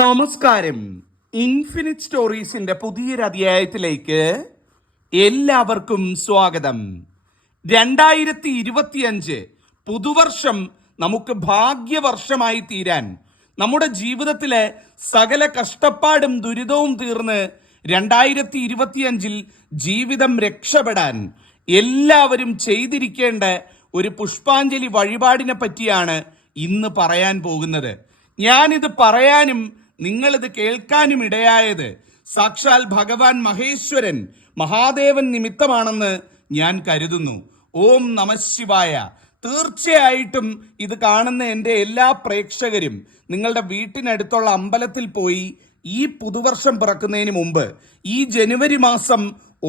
നമസ്കാരം. ഇൻഫിനിറ്റ് സ്റ്റോറീസിന്റെ പുതിയൊരു അധ്യായത്തിലേക്ക് എല്ലാവർക്കും സ്വാഗതം. 2025 പുതുവർഷം നമുക്ക് ഭാഗ്യവർഷമായി തീരാൻ, നമ്മുടെ ജീവിതത്തിലെ സകല കഷ്ടപ്പാടും ദുരിതവും തീർന്ന് 2025 ജീവിതം രക്ഷപ്പെടാൻ എല്ലാവരും ചെയ്തിരിക്കേണ്ട ഒരു പുഷ്പാഞ്ജലി വഴിപാടിനെ പറ്റിയാണ് ഇന്ന് പറയാൻ പോകുന്നത്. ഞാനിത് പറയാനും നിങ്ങളിത് കേൾക്കാനും ഇടയായത് സാക്ഷാൽ ഭഗവാൻ മഹേശ്വരൻ മഹാദേവൻ നിമിത്തമാണെന്ന് ഞാൻ കരുതുന്നു. ഓം നമഃശിവായ. തീർച്ചയായിട്ടും ഇത് കാണുന്ന എൻ്റെ എല്ലാ പ്രേക്ഷകരും നിങ്ങളുടെ വീട്ടിനടുത്തുള്ള അമ്പലത്തിൽ പോയി ഈ പുതുവർഷം പിറക്കുന്നതിന് മുമ്പ്, ഈ ജനുവരി മാസം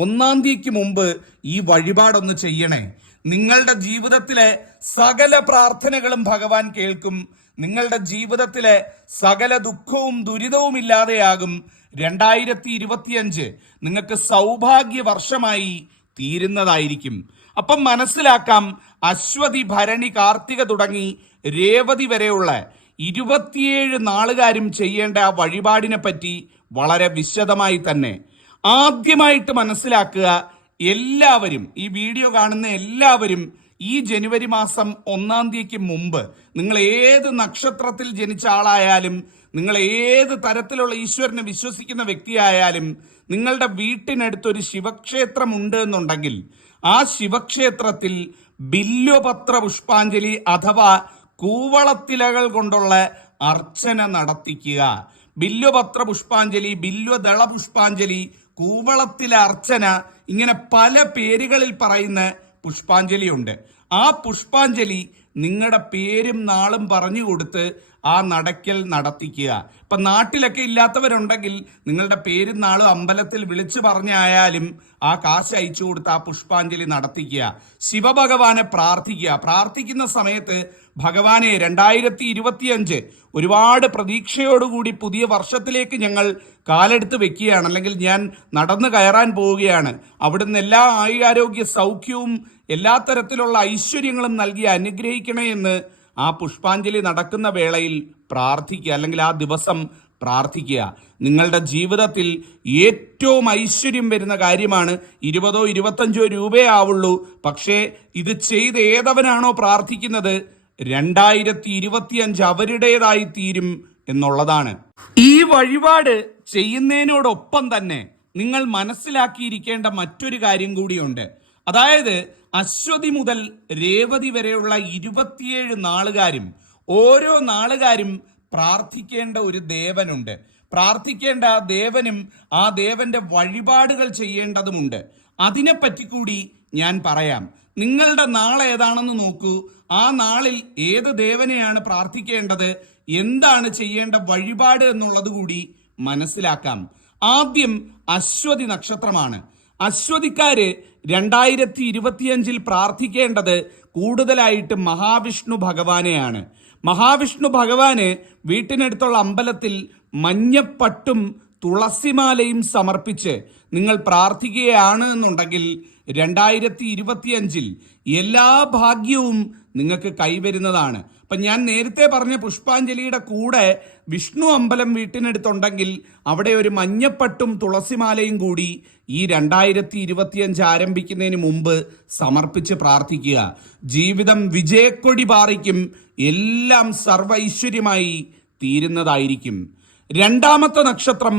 1-ാം തീയതിക്ക് മുമ്പ് ഈ വഴിപാടൊന്ന് ചെയ്യണേ. നിങ്ങളുടെ ജീവിതത്തിലെ സകല പ്രാർത്ഥനകളും ഭഗവാൻ കേൾക്കും. നിങ്ങളുടെ ജീവിതത്തിലെ സകല ദുഃഖവും ദുരിതവും ഇല്ലാതെയാകും. 2025 നിങ്ങൾക്ക് സൗഭാഗ്യ വർഷമായി തീരുന്നതായിരിക്കും. അപ്പം മനസ്സിലാക്കാം, അശ്വതി, ഭരണി, കാർത്തിക തുടങ്ങി രേവതി വരെയുള്ള 27 നാളുകാരും ചെയ്യേണ്ട ആ വഴിപാടിനെ പറ്റി വളരെ വിശദമായി തന്നെ. ആദ്യമായിട്ട് മനസ്സിലാക്കുക, എല്ലാവരും ഈ വീഡിയോ കാണുന്ന എല്ലാവരും ഈ ജനുവരി മാസം 1-ാം തീയതിക്ക് മുമ്പ്, നിങ്ങൾ ഏത് നക്ഷത്രത്തിൽ ജനിച്ച ആളായാലും, നിങ്ങൾ ഏത് തരത്തിലുള്ള ഈശ്വരനെ വിശ്വസിക്കുന്ന വ്യക്തിയായാലും, നിങ്ങളുടെ വീട്ടിനടുത്തൊരു ശിവക്ഷേത്രം ഉണ്ട് എന്നുണ്ടെങ്കിൽ ആ ശിവക്ഷേത്രത്തിൽ ബില്വപത്ര പുഷ്പാഞ്ജലി അഥവാ കൂവളത്തിലകൾ കൊണ്ടുള്ള അർച്ചന നടത്തിക്കുക. ബില്വപത്ര പുഷ്പാഞ്ജലി, ബില്വദള പുഷ്പാഞ്ജലി, കൂവളത്തിലെ അർച്ചന, ഇങ്ങനെ പല പേരുകളിൽ പറയുന്ന പുഷ്പാഞ്ജലി ഉണ്ട്. ആ പുഷ്പാഞ്ജലി നിങ്ങളുടെ പേരും നാളും പറഞ്ഞു കൊടുത്ത് ആ നടക്കൽ നടത്തിക്കുക. ഇപ്പൊ നാട്ടിലൊക്കെ ഇല്ലാത്തവരുണ്ടെങ്കിൽ നിങ്ങളുടെ പേരും നാളും അമ്പലത്തിൽ വിളിച്ചു പറഞ്ഞായാലും ആ കാശ് അയച്ചു കൊടുത്ത് ആ പുഷ്പാഞ്ജലി നടത്തിക്കുക. ശിവഭഗവാനെ പ്രാർത്ഥിക്കുക. പ്രാർത്ഥിക്കുന്ന സമയത്ത് ഭഗവാനെ 2025 ഒരുപാട് പ്രതീക്ഷയോടുകൂടി പുതിയ വർഷത്തിലേക്ക് ഞങ്ങൾ കാലെടുത്ത് വെക്കുകയാണ്, അല്ലെങ്കിൽ ഞാൻ നടന്നു കയറാൻ പോവുകയാണ്. അവിടുന്ന് എല്ലാ ആയുരാരോഗ്യ സൗഖ്യവും എല്ലാ തരത്തിലുള്ള ഐശ്വര്യങ്ങളും നൽകി അനുഗ്രഹിക്കണേ എന്ന് ആ പുഷ്പാഞ്ജലി നടക്കുന്ന വേളയിൽ പ്രാർത്ഥിക്കുക, അല്ലെങ്കിൽ ആ ദിവസം പ്രാർത്ഥിക്കുക. നിങ്ങളുടെ ജീവിതത്തിൽ ഏറ്റവും ഐശ്വര്യം വരുന്ന കാര്യമാണ്. 20-25 രൂപയേ ആവുള്ളൂ. പക്ഷേ ഇത് ചെയ്ത് ഏതവനാണോ പ്രാർത്ഥിക്കുന്നത് 2025 അവരുടേതായി തീരും എന്നുള്ളതാണ്. ഈ വഴിപാട് ചെയ്യുന്നതിനോടൊപ്പം തന്നെ നിങ്ങൾ മനസ്സിലാക്കിയിരിക്കേണ്ട മറ്റൊരു കാര്യം കൂടിയുണ്ട്. അതായത് അശ്വതി മുതൽ രേവതി വരെയുള്ള 27 നാളുകാരും, ഓരോ നാളുകാരും പ്രാർത്ഥിക്കേണ്ട ഒരു ദേവനുണ്ട്. പ്രാർത്ഥിക്കേണ്ട ആ ദേവനും ആ ദേവന്റെ വഴിപാടുകൾ ചെയ്യേണ്ടതുമുണ്ട്. അതിനെപ്പറ്റി കൂടി ഞാൻ പറയാം. നിങ്ങളുടെ നാളെ ഏതാണെന്ന് നോക്കൂ. ആ നാളിൽ ഏത് ദേവനെയാണ് പ്രാർത്ഥിക്കേണ്ടത്, എന്താണ് ചെയ്യേണ്ട വഴിപാട് എന്നുള്ളത് കൂടി മനസ്സിലാക്കാം. ആദ്യം അശ്വതി നക്ഷത്രമാണ്. അശ്വതിക്കാര് 2025 പ്രാർത്ഥിക്കേണ്ടത് കൂടുതലായിട്ട് മഹാവിഷ്ണു ഭഗവാനെയാണ്. മഹാവിഷ്ണു ഭഗവാന് വീട്ടിനടുത്തുള്ള അമ്പലത്തിൽ മഞ്ഞപ്പട്ടും തുളസിമാലയും സമർപ്പിച്ച് നിങ്ങൾ പ്രാർത്ഥിക്കുകയാണ് എന്നുണ്ടെങ്കിൽ 2025 എല്ലാ ഭാഗ്യവും നിങ്ങൾക്ക് കൈവരുന്നതാണ്. അപ്പം ഞാൻ നേരത്തെ പറഞ്ഞ പുഷ്പാഞ്ജലിയുടെ കൂടെ വിഷ്ണു അമ്പലം വീട്ടിനടുത്തുണ്ടെങ്കിൽ അവിടെ ഒരു മഞ്ഞപ്പട്ടും തുളസിമാലയും കൂടി ഈ 2025 ആരംഭിക്കുന്നതിന് മുമ്പ് സമർപ്പിച്ച് പ്രാർത്ഥിക്കുക. ജീവിതം വിജയക്കൊടി പാറിക്കും. എല്ലാം സർവ്വ ഐശ്വര്യമായി തീരുന്നതായിരിക്കും. രണ്ടാമത്തെ നക്ഷത്രം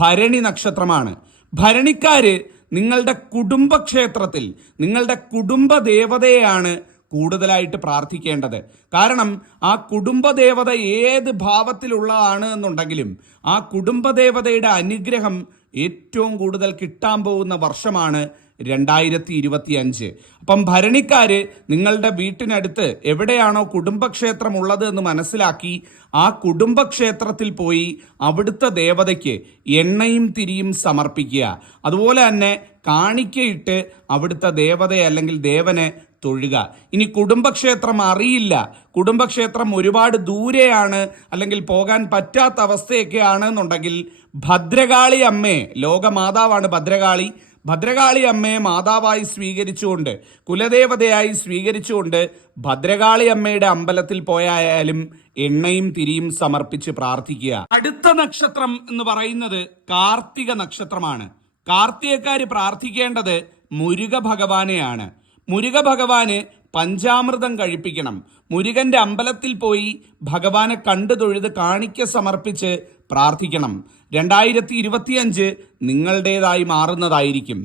ഭരണി നക്ഷത്രമാണ്. ഭരണിക്കാര് നിങ്ങളുടെ കുടുംബക്ഷേത്രത്തിൽ നിങ്ങളുടെ കുടുംബ ദേവതയെയാണ് കൂടുതലായിട്ട് പ്രാർത്ഥിക്കേണ്ടത്. കാരണം ആ കുടുംബദേവത ഏത് ഭാവത്തിലുള്ളതാണ് എന്നുണ്ടെങ്കിലും ആ കുടുംബദേവതയുടെ അനുഗ്രഹം ഏറ്റവും കൂടുതൽ കിട്ടാൻ പോകുന്ന വർഷമാണ് 2025. അപ്പം ഭരണിക്കാര് നിങ്ങളുടെ വീട്ടിനടുത്ത് എവിടെയാണോ കുടുംബക്ഷേത്രം ഉള്ളത് എന്ന് മനസ്സിലാക്കി ആ കുടുംബക്ഷേത്രത്തിൽ പോയി അവിടുത്തെ ദേവതയ്ക്ക് എണ്ണയും തിരിയും സമർപ്പിക്കുക. അതുപോലെ തന്നെ കാണിക്കയിട്ട് അവിടുത്തെ ദേവതയെ അല്ലെങ്കിൽ ദേവനെ തൊഴുക. ഇനി കുടുംബക്ഷേത്രം അറിയില്ല, കുടുംബക്ഷേത്രം ഒരുപാട് ദൂരെയാണ്, അല്ലെങ്കിൽ പോകാൻ പറ്റാത്ത അവസ്ഥയൊക്കെ ആണെന്നുണ്ടെങ്കിൽ ഭദ്രകാളി അമ്മയെ, ലോകമാതാവാണ് ഭദ്രകാളി, ഭദ്രകാളി അമ്മയെ മാതാവായി സ്വീകരിച്ചുകൊണ്ട്, കുലദേവതയായി സ്വീകരിച്ചുകൊണ്ട് ഭദ്രകാളി അമ്മയുടെ അമ്പലത്തിൽ പോയാലും എണ്ണയും തിരിയും സമർപ്പിച്ച് പ്രാർത്ഥിക്കുക. അടുത്ത നക്ഷത്രം എന്ന് പറയുന്നത് കാർത്തിക നക്ഷത്രമാണ്. കാർത്തികക്കാര് പ്രാർത്ഥിക്കേണ്ടത് മുരുക ഭഗവാനെയാണ്. മുരുക ഭഗവാന് പഞ്ചാമൃതം കഴിപ്പിക്കണം. മുരുകന്റെ അമ്പലത്തിൽ പോയി ഭഗവാനെ കണ്ടു തൊഴുത് കാണിക്ക സമർപ്പിച്ച് പ്രാർത്ഥിക്കണം. 2025 നിങ്ങളുടേതായി മാറുന്നതായിരിക്കും.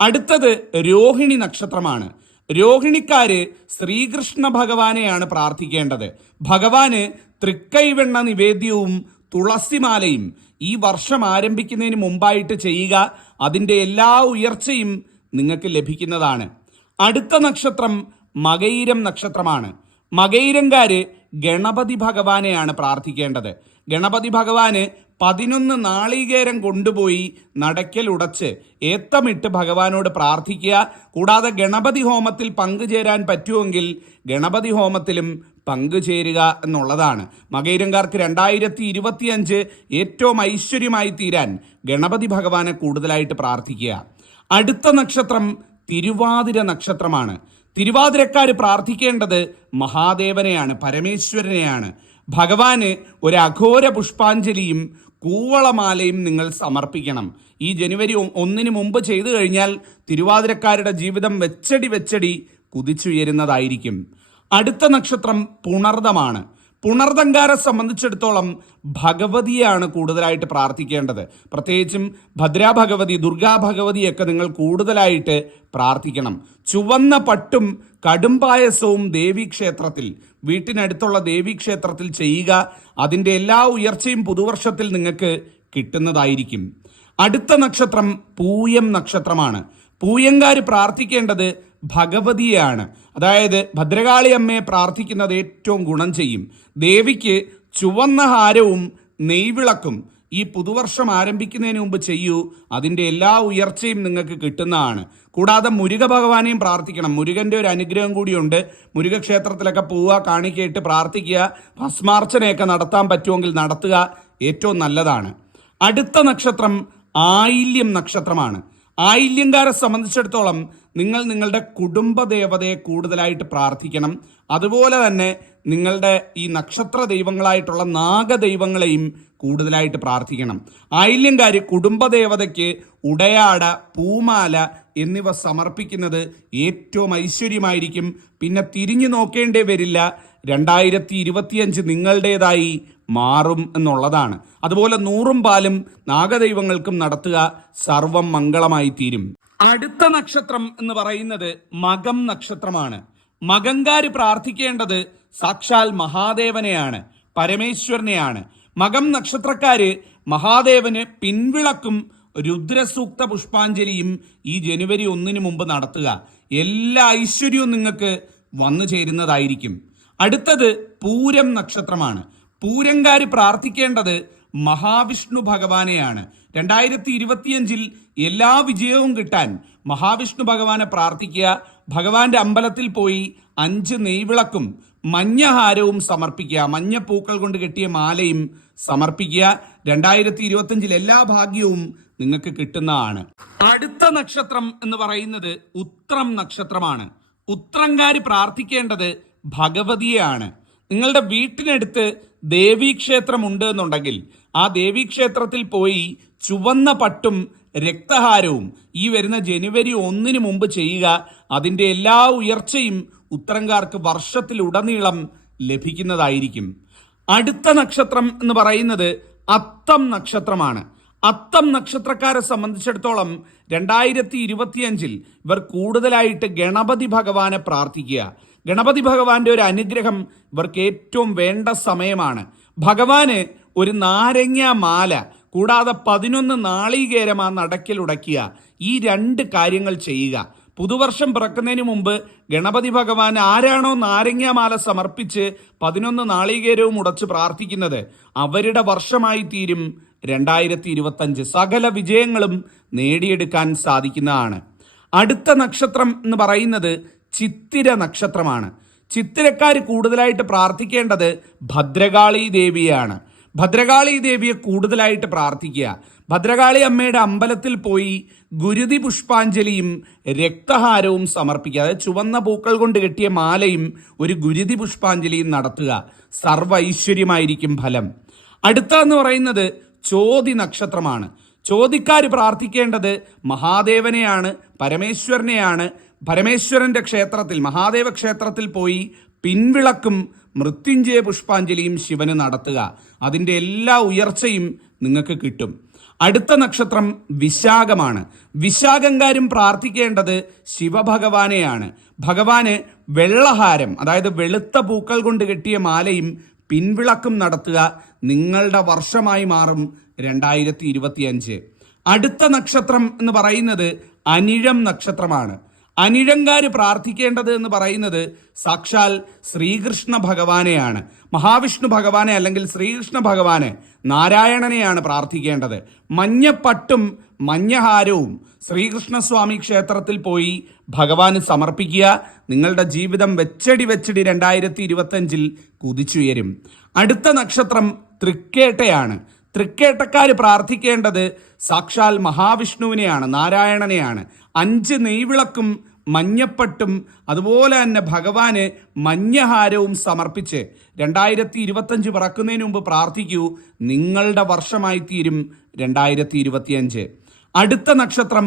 അടുത്തത് രോഹിണി നക്ഷത്രമാണ്. രോഹിണിക്കാര് ശ്രീകൃഷ്ണ ഭഗവാനെയാണ് പ്രാർത്ഥിക്കേണ്ടത്. ഭഗവാന് തൃക്കൈവെണ്ണ നിവേദ്യവും തുളസിമാലയും ഈ വർഷം ആരംഭിക്കുന്നതിന് മുമ്പായിട്ട് ചെയ്യുക. അതിൻ്റെ എല്ലാ ഉയർച്ചയും നിങ്ങൾക്ക് ലഭിക്കുന്നതാണ്. അടുത്ത നക്ഷത്രം മകയിരം നക്ഷത്രമാണ്. മകയിരംകാര് ഗണപതി ഭഗവാനെയാണ് പ്രാർത്ഥിക്കേണ്ടത്. ഗണപതി ഭഗവാന് 11 നാളികേരം കൊണ്ടുപോയി നടക്കൽ ഉടച്ച് ഏത്തമിട്ട് ഭഗവാനോട് പ്രാർത്ഥിക്കുക. കൂടാതെ ഗണപതി ഹോമത്തിൽ പങ്കുചേരാൻ പറ്റുമെങ്കിൽ ഗണപതി ഹോമത്തിലും പങ്കുചേരുക എന്നുള്ളതാണ്. മകയിരംകാർക്ക് 2025 ഏറ്റവും ഐശ്വര്യമായി തീരാൻ ഗണപതി ഭഗവാനെ കൂടുതലായിട്ട് പ്രാർത്ഥിക്കുക. അടുത്ത നക്ഷത്രം തിരുവാതിര നക്ഷത്രമാണ്. തിരുവാതിരക്കാര് പ്രാർത്ഥിക്കേണ്ടത് മഹാദേവനെയാണ്, പരമേശ്വരനെയാണ്. ഭഗവാന് ഒരു അഘോര പുഷ്പാഞ്ജലിയും കൂവളമാലയും നിങ്ങൾ സമർപ്പിക്കണം. ഈ ജനുവരി 1 മുമ്പ് ചെയ്തു കഴിഞ്ഞാൽ തിരുവാതിരക്കാരുടെ ജീവിതം വെച്ചടി കുതിച്ചുയരുന്നതായിരിക്കും. അടുത്ത നക്ഷത്രം പുണർദമാണ്. പുണർദങ്കാരെ സംബന്ധിച്ചിടത്തോളം ഭഗവതിയാണ് കൂടുതലായിട്ട് പ്രാർത്ഥിക്കേണ്ടത്. പ്രത്യേകിച്ചും ഭദ്രാ ഭഗവതി, ദുർഗാ ഭഗവതിയൊക്കെ നിങ്ങൾ കൂടുതലായിട്ട് പ്രാർത്ഥിക്കണം. ചുവന്ന പട്ടും കടുംപായസവും ദേവീക്ഷേത്രത്തിൽ, വീട്ടിനടുത്തുള്ള ദേവീക്ഷേത്രത്തിൽ ചെയ്യുക. അതിൻ്റെ എല്ലാ ഉയർച്ചയും പുതുവർഷത്തിൽ നിങ്ങൾക്ക് കിട്ടുന്നതായിരിക്കും. അടുത്ത നക്ഷത്രം പൂയം നക്ഷത്രമാണ്. പൂയങ്കാര് പ്രാർത്ഥിക്കേണ്ടത് ഭഗവതിയാണ്. അതായത് ഭദ്രകാളി അമ്മയെ പ്രാർത്ഥിക്കുന്നത് ഏറ്റവും ഗുണം ചെയ്യും. ദേവിക്ക് ചുവന്ന ഹാരവും നെയ്വിളക്കും ഈ പുതുവർഷം ആരംഭിക്കുന്നതിന് മുമ്പ് ചെയ്യൂ. അതിൻ്റെ എല്ലാ ഉയർച്ചയും നിങ്ങൾക്ക് കിട്ടുന്നതാണ്. കൂടാതെ മുരുക ഭഗവാനെയും പ്രാർത്ഥിക്കണം. മുരുകൻ്റെ ഒരു അനുഗ്രഹം കൂടിയുണ്ട്. മുരുക ക്ഷേത്രത്തിലൊക്കെ പോവുക, കാണിക്കയിട്ട് പ്രാർത്ഥിക്കുക. ഭസ്മാർച്ചനയൊക്കെ നടത്താൻ പറ്റുമെങ്കിൽ നടത്തുക, ഏറ്റവും നല്ലതാണ്. അടുത്ത നക്ഷത്രം ആയില്യം നക്ഷത്രമാണ്. ആയില്യങ്കാരെ സംബന്ധിച്ചിടത്തോളം നിങ്ങൾ നിങ്ങളുടെ കുടുംബ ദേവതയെ കൂടുതലായിട്ട് പ്രാർത്ഥിക്കണം. അതുപോലെ തന്നെ നിങ്ങളുടെ ഈ നക്ഷത്ര ദൈവങ്ങളായിട്ടുള്ള നാഗദൈവങ്ങളെയും കൂടുതലായിട്ട് പ്രാർത്ഥിക്കണം. ആയില്യങ്കാര് കുടുംബദേവതയ്ക്ക് ഉടയാട, പൂമാല എന്നിവ സമർപ്പിക്കുന്നത് ഏറ്റവും ഐശ്വര്യമായിരിക്കും. പിന്നെ തിരിഞ്ഞു നോക്കേണ്ടേ വരില്ല. 2025 നിങ്ങളുടേതായി മാറും എന്നുള്ളതാണ്. അതുപോലെ 100 പാലും നാഗദൈവങ്ങൾക്കും നടത്തുക. സർവം മംഗളമായി തീരും. അടുത്ത നക്ഷത്രം എന്ന് പറയുന്നത് മകം നക്ഷത്രമാണ്. മകങ്കാര് പ്രാർത്ഥിക്കേണ്ടത് സാക്ഷാൽ മഹാദേവനെയാണ്, പരമേശ്വരനെയാണ്. മകം നക്ഷത്രക്കാര് മഹാദേവന് പിൻവിളക്കും രുദ്രസൂക്ത പുഷ്പാഞ്ജലിയും ഈ ജനുവരി 1 മുമ്പ് നടത്തുക. എല്ലാ ഐശ്വര്യവും നിങ്ങൾക്ക് വന്നു ചേരുന്നതായിരിക്കും. അടുത്തത് പൂരം നക്ഷത്രമാണ്. പൂരങ്കാര് പ്രാർത്ഥിക്കേണ്ടത് മഹാവിഷ്ണു ഭഗവാനെയാണ്. 2025 എല്ലാ വിജയവും കിട്ടാൻ മഹാവിഷ്ണു ഭഗവാനെ പ്രാർത്ഥിക്കുക. ഭഗവാന്റെ അമ്പലത്തിൽ പോയി 5 നെയ്വിളക്കും മഞ്ഞഹാരവും സമർപ്പിക്കുക. മഞ്ഞപ്പൂക്കൾ കൊണ്ട് കെട്ടിയ മാലയും സമർപ്പിക്കുക. 2025 എല്ലാ ഭാഗ്യവും നിങ്ങൾക്ക് കിട്ടുന്നതാണ്. അടുത്ത നക്ഷത്രം എന്ന് പറയുന്നത് ഉത്രം നക്ഷത്രമാണ്. ഉത്രങ്കാര് പ്രാർത്ഥിക്കേണ്ടത് ഭഗവതിയെയാണ്. നിങ്ങളുടെ വീട്ടിനടുത്ത് ദേവീക്ഷേത്രം ഉണ്ട് എന്നുണ്ടെങ്കിൽ ആ ദേവീക്ഷേത്രത്തിൽ പോയി ചുവന്ന പട്ടും രക്തഹാരവും ഈ വരുന്ന ജനുവരി 1 മുമ്പ് ചെയ്യുക. അതിൻ്റെ എല്ലാ ഉയർച്ചയും ഉത്തരങ്കാർക്ക് വർഷത്തിലുടനീളം ലഭിക്കുന്നതായിരിക്കും. അടുത്ത നക്ഷത്രം എന്ന് പറയുന്നത് അത്തം നക്ഷത്രമാണ്. അത്തം നക്ഷത്രക്കാരെ സംബന്ധിച്ചിടത്തോളം 2025 ഇവർ കൂടുതലായിട്ട് ഗണപതി ഭഗവാനെ പ്രാർത്ഥിക്കുക. ഗണപതി ഭഗവാന്റെ ഒരു അനുഗ്രഹം ഇവർക്ക് ഏറ്റവും വേണ്ട സമയമാണ്. ഭഗവാന് ഒരു നാരങ്ങ മാല കൂടാതെ 11 നാളികേരം ആ നടക്കിൽ ഉടയ്ക്കുക. ഈ 2 കാര്യങ്ങൾ ചെയ്യുക. പുതുവർഷം പിറക്കുന്നതിന് മുമ്പ് ഗണപതി ഭഗവാൻ ആരാണോ നാരങ്ങാമാല സമർപ്പിച്ച് 11 നാളികേരവും ഉടച്ച് പ്രാർത്ഥിക്കുന്നത് അവരുടെ വർഷമായി തീരും 2025. സകല വിജയങ്ങളും നേടിയെടുക്കാൻ സാധിക്കുന്നതാണ്. അടുത്ത നക്ഷത്രം എന്ന് പറയുന്നത് ചിത്തിര നക്ഷത്രമാണ്. ചിത്തിരക്കാർ കൂടുതലായിട്ട് പ്രാർത്ഥിക്കേണ്ടത് ഭദ്രകാളി ദേവിയാണ്. ഭദ്രകാളി ദേവിയെ കൂടുതലായിട്ട് പ്രാർത്ഥിക്കുക. ഭദ്രകാളി അമ്മയുടെ അമ്പലത്തിൽ പോയി ഗുരുതി പുഷ്പാഞ്ജലിയും രക്തഹാരവും സമർപ്പിക്കുക. അതായത് ചുവന്ന പൂക്കൾ കൊണ്ട് കെട്ടിയ മാലയും ഒരു ഗുരുതി പുഷ്പാഞ്ജലിയും നടത്തുക. സർവ്വ ഐശ്വര്യമായിരിക്കും ഫലം. അടുത്തെന്ന് പറയുന്നത് ചോതി നക്ഷത്രമാണ്. ചോതിക്കാര് പ്രാർത്ഥിക്കേണ്ടത് മഹാദേവനെയാണ്, പരമേശ്വരനെയാണ്. പരമേശ്വരന്റെ ക്ഷേത്രത്തിൽ, മഹാദേവ ക്ഷേത്രത്തിൽ പോയി പിൻവിളക്കും മൃത്യുഞ്ജയ പുഷ്പാഞ്ജലിയും ശിവന് നടത്തുക. അതിൻ്റെ എല്ലാ ഉയർച്ചയും നിങ്ങൾക്ക് കിട്ടും. അടുത്ത നക്ഷത്രം വിശാഖമാണ്. വിശാഖങ്കാരും പ്രാർത്ഥിക്കേണ്ടത് ശിവഭഗവാനെയാണ്. ഭഗവാന് വെള്ളഹാരം, അതായത് വെളുത്ത പൂക്കൾ കൊണ്ട് കെട്ടിയ മാലയും പിൻവിളക്കും നടത്തുക. നിങ്ങളുടെ വർഷമായി മാറും 2025. അടുത്ത നക്ഷത്രം എന്ന് പറയുന്നത് അനിഴം നക്ഷത്രമാണ്. അനിഴങ്കാര് പ്രാർത്ഥിക്കേണ്ടത് എന്ന് പറയുന്നത് സാക്ഷാൽ ശ്രീകൃഷ്ണ ഭഗവാനെയാണ്. മഹാവിഷ്ണു ഭഗവാനെ അല്ലെങ്കിൽ ശ്രീകൃഷ്ണ ഭഗവാനെ, നാരായണനെയാണ് പ്രാർത്ഥിക്കേണ്ടത്. മഞ്ഞപ്പട്ടും മഞ്ഞഹാരവും ശ്രീകൃഷ്ണസ്വാമി ക്ഷേത്രത്തിൽ പോയി ഭഗവാന് സമർപ്പിക്കുക. നിങ്ങളുടെ ജീവിതം വെച്ചടി 2025 കുതിച്ചുയരും. അടുത്ത നക്ഷത്രം തൃക്കേട്ടയാണ്. തൃക്കേട്ടക്കാര് പ്രാർത്ഥിക്കേണ്ടത് സാക്ഷാൽ മഹാവിഷ്ണുവിനെയാണ്, നാരായണനെയാണ്. 5 നെയ്വിളക്കും മഞ്ഞപ്പട്ടും അതുപോലെ തന്നെ ഭഗവാന് മഞ്ഞഹാരവും സമർപ്പിച്ച് 2025 പിറക്കുന്നതിന് മുമ്പ് പ്രാർത്ഥിക്കൂ. നിങ്ങളുടെ വർഷമായി തീരും 2025. അടുത്ത നക്ഷത്രം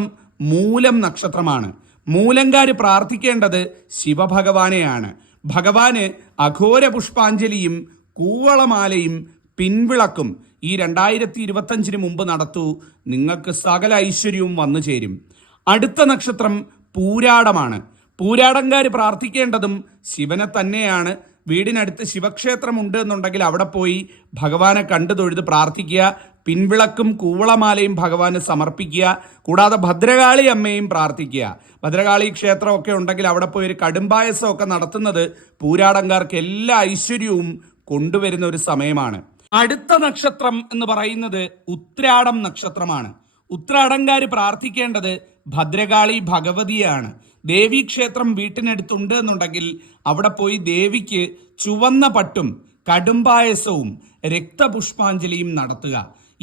മൂലം നക്ഷത്രമാണ്. മൂലങ്കാര് പ്രാർത്ഥിക്കേണ്ടത് ശിവഭഗവാനെയാണ്. ഭഗവാന് അഘോര പുഷ്പാഞ്ജലിയും കൂവളമാലയും പിൻവിളക്കും ഈ 2025 മുമ്പ് നടത്തൂ. നിങ്ങൾക്ക് സകല ഐശ്വര്യവും വന്നു ചേരും. അടുത്ത നക്ഷത്രം പൂരാടമാണ്. പൂരാടംകാര് പ്രാർത്ഥിക്കേണ്ടതും ശിവനെ തന്നെയാണ്. വീടിനടുത്ത് ശിവക്ഷേത്രം ഉണ്ട് എന്നുണ്ടെങ്കിൽ അവിടെ പോയി ഭഗവാനെ കണ്ടു തൊഴുത് പ്രാർത്ഥിക്കുക. പിൻവിളക്കും കൂവളമാലയും ഭഗവാന് സമർപ്പിക്കുക. കൂടാതെ ഭദ്രകാളി അമ്മയും പ്രാർത്ഥിക്കുക. ഭദ്രകാളി ക്ഷേത്രമൊക്കെ ഉണ്ടെങ്കിൽ അവിടെ പോയി ഒരു കടുംപായസമൊക്കെ നടത്തുന്നത് പൂരാടംകാർക്ക് എല്ലാ ഐശ്വര്യവും കൊണ്ടുവരുന്ന ഒരു സമയമാണ്. അടുത്ത നക്ഷത്രം എന്ന് പറയുന്നത് ഉത്രാടം നക്ഷത്രമാണ്. ഉത്രാടംകാര് പ്രാർത്ഥിക്കേണ്ടത് ഭദ്രകാളി ഭഗവതിയാണ്. ദേവീക്ഷേത്രം വീട്ടിനടുത്തുണ്ട് എന്നുണ്ടെങ്കിൽ അവിടെ പോയി ദേവിക്ക് ചുവന്ന പട്ടും കടുംപായസവും രക്തപുഷ്പാഞ്ജലിയും നടത്തുക.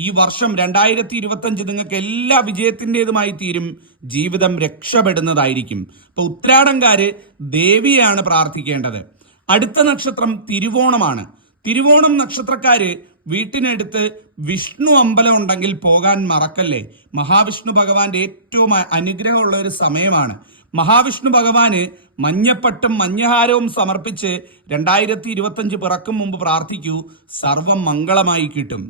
ഈ വർഷം 2025 നിങ്ങൾക്ക് എല്ലാ വിജയത്തിൻ്റെതുമായി തീരും. ജീവിതം രക്ഷപ്പെടുന്നതായിരിക്കും. അപ്പൊ ഉത്രാടംകാര് ദേവിയാണ് പ്രാർത്ഥിക്കേണ്ടത്. അടുത്ത നക്ഷത്രം തിരുവോണമാണ്. തിരുവോണം നക്ഷത്രക്കാര് വീട്ടിനടുത്ത് വിഷ്ണു അമ്പലം ഉണ്ടെങ്കിൽ പോകാൻ മറക്കല്ലേ. മഹാവിഷ്ണു ഭഗവാന്റെ ഏറ്റവും അനുഗ്രഹമുള്ള ഒരു സമയമാണ്. മഹാവിഷ്ണു ഭഗവാന് മഞ്ഞപ്പട്ടും മഞ്ഞഹാരവും സമർപ്പിച്ച് 2025 പിറക്കും മുമ്പ് പ്രാർത്ഥിക്കൂ. സർവം മംഗളമായി കിട്ടും.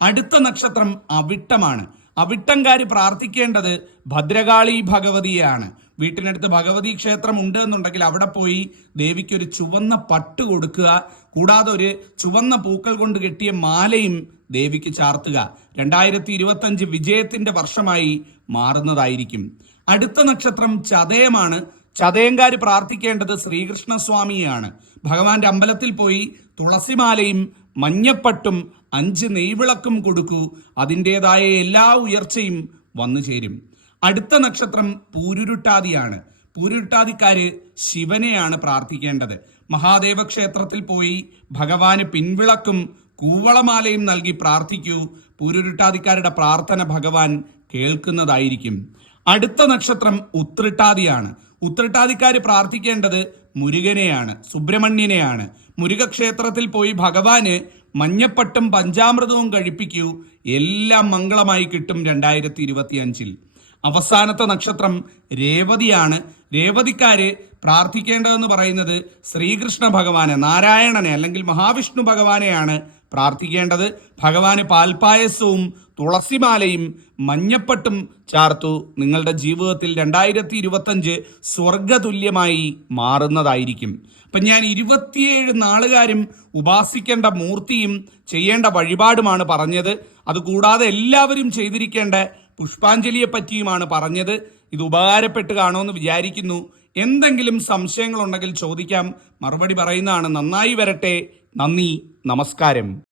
അടുത്ത നക്ഷത്രം അവിട്ടമാണ്. അവിട്ടംകാര് പ്രാർത്ഥിക്കേണ്ടത് ഭദ്രകാളി ഭഗവതിയാണ്. വീട്ടിനടുത്ത് ഭഗവതി ക്ഷേത്രം ഉണ്ട് എന്നുണ്ടെങ്കിൽ അവിടെ പോയി ദേവിക്ക് ഒരു ചുവന്ന പട്ട് കൊടുക്കുക. കൂടാതെ ഒരു ചുവന്ന പൂക്കൾ കൊണ്ട് കെട്ടിയ മാലയും ദേവിക്ക് ചാർത്തുക. 2025 വിജയത്തിന്റെ വർഷമായി മാറുന്നതായിരിക്കും. അടുത്ത നക്ഷത്രം ചതയമാണ്. ചതയംകാര് പ്രാർത്ഥിക്കേണ്ടത് ശ്രീകൃഷ്ണസ്വാമിയാണ്. ഭഗവാന്റെ അമ്പലത്തിൽ പോയി തുളസിമാലയും മഞ്ഞപ്പട്ടും 5 നെയ്വിളക്കും കൊടുക്കൂ. അതിൻ്റെതായ എല്ലാ ഉയർച്ചയും വന്നു ചേരും. അടുത്ത നക്ഷത്രം പൂരുരുട്ടാതിയാണ്. പൂരുരുട്ടാതിക്കാര് ശിവനെയാണ് പ്രാർത്ഥിക്കേണ്ടത്. മഹാദേവ ക്ഷേത്രത്തിൽ പോയി ഭഗവാന് പിൻവിളക്കും കൂവളമാലയും നൽകി പ്രാർത്ഥിക്കൂ. പൂരുരുട്ടാതിക്കാരുടെ പ്രാർത്ഥന ഭഗവാൻ കേൾക്കുന്നതായിരിക്കും. അടുത്ത നക്ഷത്രം ഉത്രട്ടാതിയാണ്. ഉത്രട്ടാതിക്കാര് പ്രാർത്ഥിക്കേണ്ടത് മുരുകനെയാണ്, സുബ്രഹ്മണ്യനെയാണ്. മുരുകക്ഷേത്രത്തിൽ പോയി ഭഗവാന് മഞ്ഞപ്പട്ടും പഞ്ചാമൃതവും കഴിപ്പിക്കൂ. എല്ലാം മംഗളമായി കിട്ടും 2025. അവസാനത്തെ നക്ഷത്രം രേവതിയാണ്. രേവതിക്കാര് പ്രാർത്ഥിക്കേണ്ടതെന്ന് പറയുന്നത് ശ്രീകൃഷ്ണ ഭഗവാനെ, നാരായണനെ അല്ലെങ്കിൽ മഹാവിഷ്ണു ഭഗവാനെയാണ് പ്രാർത്ഥിക്കേണ്ടത്. ഭഗവാന് പാൽപായസവും തുളസിമാലയും മഞ്ഞപ്പട്ടും ചാർത്തു. നിങ്ങളുടെ ജീവിതത്തിൽ 2025 സ്വർഗതുല്യമായി മാറുന്നതായിരിക്കും. അപ്പൊ ഞാൻ 27 നാളുകാരും ഉപാസിക്കേണ്ട മൂർത്തിയും ചെയ്യേണ്ട വഴിപാടുമാണ് പറഞ്ഞത്. അതുകൂടാതെ എല്ലാവരും ചെയ്തിരിക്കേണ്ട പുഷ്പാഞ്ജലിയെ പറ്റിയുമാണ് പറഞ്ഞത്. ഇത് ഉപകാരപ്പെട്ട് കാണുമെന്ന് വിചാരിക്കുന്നു. എന്തെങ്കിലും സംശയങ്ങളുണ്ടെങ്കിൽ ചോദിക്കാം, മറുപടി പറയുന്നതാണ്. നന്നായി വരട്ടെ. നന്ദി, നമസ്കാരം.